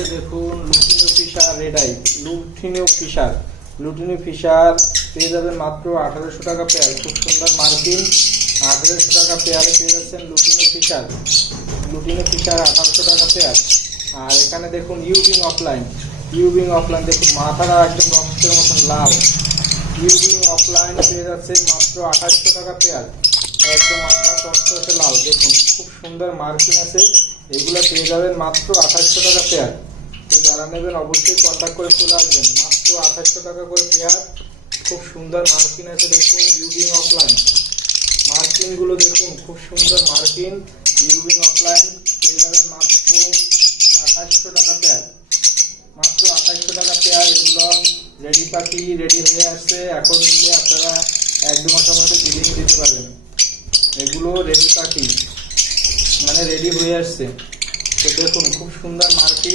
আছে দেখুন lutino Fischer red eye, lutino Fischer পেয়ে যাবেন মাত্র 1800 টাকা পেয়ার। খুব সুন্দর মার্কিং, 1800 টাকা পেয়ারে পেয়ে যাচ্ছেন লুটিনো ফিশার 1800 টাকা পেয়ার। আর এখানে দেখুন ইউবিং অফলাইন দেখুন মাথাটা একদম রক্তের মতন লাল। ইউবিং অফলাইন পেয়ে যাচ্ছে মাত্র 2800 টাকা পেয়ার, একদম মাথা চকচকে লাল। দেখুন খুব সুন্দর মার্কিং আছে, এগুলো পেয়ে যাবেন মাত্র 2800 টাকা পেয়ার। তো যারা নেবেন অবশ্যই কন্ট্যাক্ট করে চলে আসবেন, মাত্র 2800 টাকা করে পেয়ার। খুব সুন্দর মার্কিং আছে দেখুন ইউবিং অফলাইন, মার্কিং গুলো দেখুন খুব সুন্দর মার্কিং। ইউবিং অফলাইন পেয়ে যাবেন মাত্র 2800 টাকা পেয়ার, মাত্র 2800 টাকা পেয়ার। এগুলো রেডি পাখি রেডি হয়ে আসছে, এখন নিলে আপনারা 1-2 মাসের মধ্যে বিলিং দিতে পারবেন। এগুলো রেডি পাখি মানে রেডি হয়ে আসছে। তো দেখুন খুব সুন্দর মার্কিং।